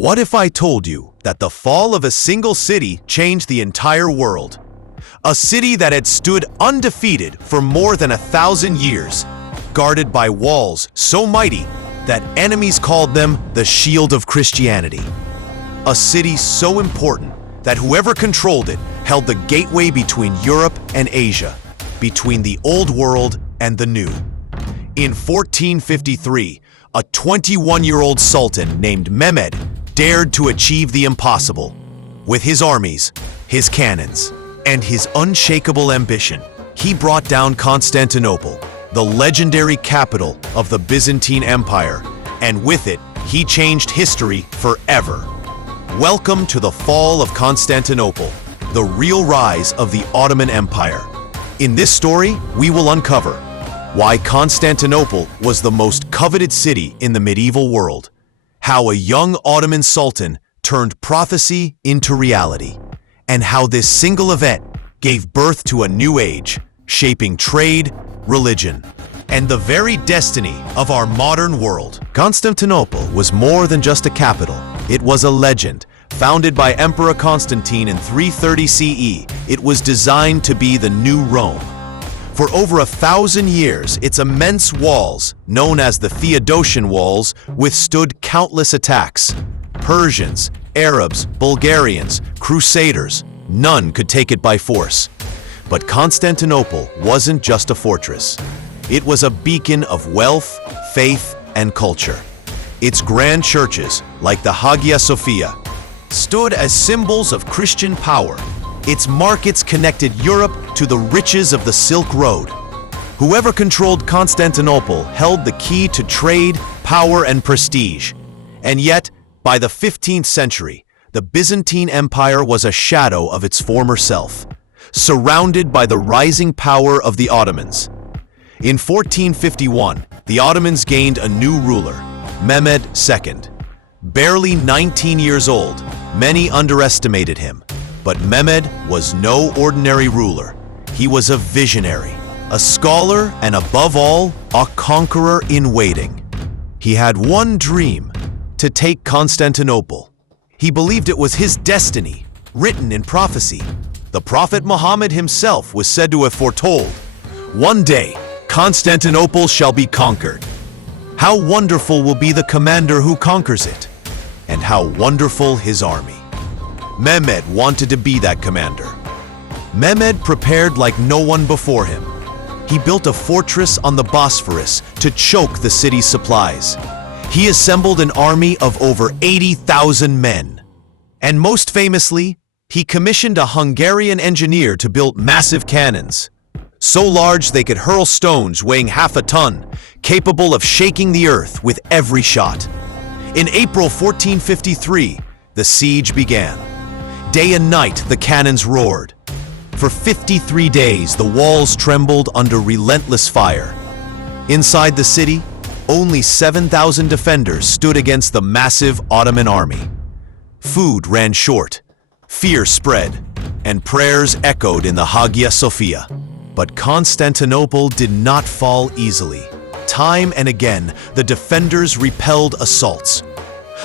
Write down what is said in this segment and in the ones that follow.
What if I told you that the fall of a single city changed the entire world? A city that had stood undefeated for more than 1,000 years, guarded by walls so mighty that enemies called them the shield of Christianity. A city so important that whoever controlled it held the gateway between Europe and Asia, between the old world and the new. In 1453, a 21-year-old sultan named Mehmed dared to achieve the impossible. With his armies, his cannons, and his unshakable ambition, he brought down Constantinople, the legendary capital of the Byzantine Empire, and with it, he changed history forever. Welcome to the Fall of Constantinople, the real rise of the Ottoman Empire. In this story, we will uncover why Constantinople was the most coveted city in the medieval world, how a young Ottoman sultan turned prophecy into reality, and how this single event gave birth to a new age, shaping trade, religion, and the very destiny of our modern world. Constantinople was more than just a capital. It was a legend. Founded by Emperor Constantine in 330 CE, it was designed to be the new Rome. For over 1,000 years, its immense walls, known as the Theodosian walls, withstood countless attacks. Persians, Arabs, Bulgarians, Crusaders, none could take it by force. But Constantinople wasn't just a fortress. It was a beacon of wealth, faith, and culture. Its grand churches, like the Hagia Sophia, stood as symbols of Christian power. Its markets connected Europe to the riches of the Silk Road. Whoever controlled Constantinople held the key to trade, power, and prestige. And yet, by the 15th century, the Byzantine Empire was a shadow of its former self, surrounded by the rising power of the Ottomans. In 1451, the Ottomans gained a new ruler, Mehmed II. Barely 19 years old, many underestimated him. But Mehmed was no ordinary ruler. He was a visionary, a scholar, and above all, a conqueror in waiting. He had one dream: to take Constantinople. He believed it was his destiny, written in prophecy. The Prophet Muhammad himself was said to have foretold, "One day, Constantinople shall be conquered. How wonderful will be the commander who conquers it, and how wonderful his army." Mehmed wanted to be that commander. Mehmed prepared like no one before him. He built a fortress on the Bosphorus to choke the city's supplies. He assembled an army of over 80,000 men. And most famously, he commissioned a Hungarian engineer to build massive cannons, so large they could hurl stones weighing half a ton, capable of shaking the earth with every shot. In April 1453, the siege began. Day and night, the cannons roared. For 53 days, the walls trembled under relentless fire. Inside the city, only 7,000 defenders stood against the massive Ottoman army. Food ran short, fear spread, and prayers echoed in the Hagia Sophia. But Constantinople did not fall easily. Time and again, the defenders repelled assaults.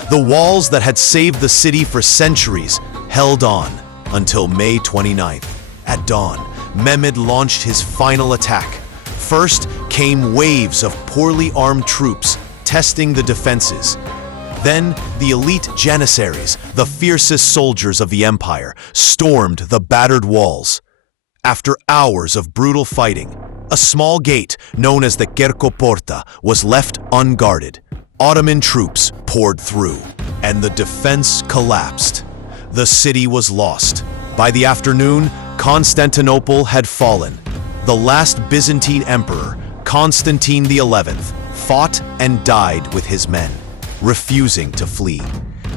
The walls that had saved the city for centuries held on until May 29th. At dawn, Mehmed launched his final attack. First came waves of poorly armed troops, testing the defenses. Then, the elite janissaries, the fiercest soldiers of the empire, stormed the battered walls. After hours of brutal fighting, a small gate, known as the Porta, was left unguarded. Ottoman troops poured through, and the defense collapsed. The city was lost. By the afternoon, Constantinople had fallen. The last Byzantine emperor, Constantine XI, fought and died with his men, refusing to flee.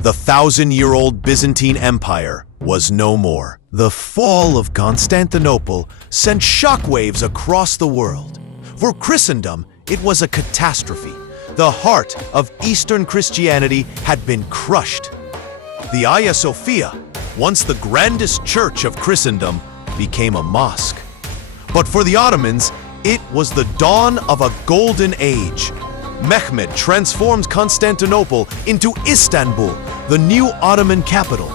The 1,000-year-old Byzantine Empire was no more. The fall of Constantinople sent shockwaves across the world. For Christendom, it was a catastrophe. The heart of Eastern Christianity had been crushed. The Hagia Sophia, once the grandest church of Christendom, became a mosque. But for the Ottomans, it was the dawn of a golden age. Mehmed transformed Constantinople into Istanbul, the new Ottoman capital.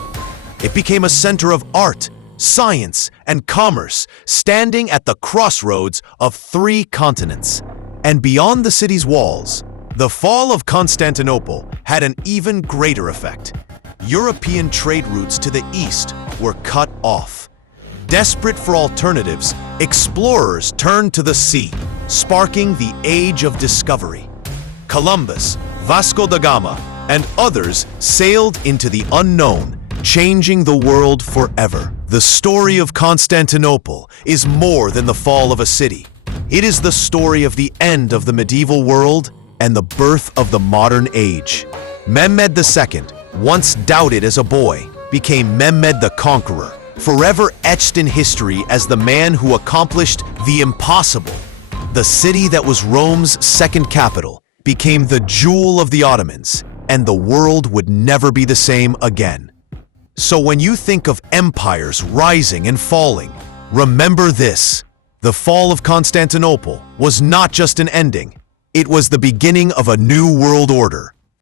It became a center of art, science, and commerce, standing at the crossroads of 3 continents. And beyond the city's walls, the fall of Constantinople had an even greater effect. European trade routes to the east were cut off. Desperate for alternatives, explorers turned to the sea, sparking the Age of Discovery. Columbus, Vasco da Gama, and others sailed into the unknown, changing the world forever. The story of Constantinople is more than the fall of a city. It is the story of the end of the medieval world and the birth of the modern age. Mehmed II, once doubted as a boy, became Mehmed the Conqueror, forever etched in history as the man who accomplished the impossible. The city that was Rome's second capital became the jewel of the Ottomans, and the world would never be the same again. So when you think of empires rising and falling, remember this: the fall of Constantinople was not just an ending, it was the beginning of a new world order.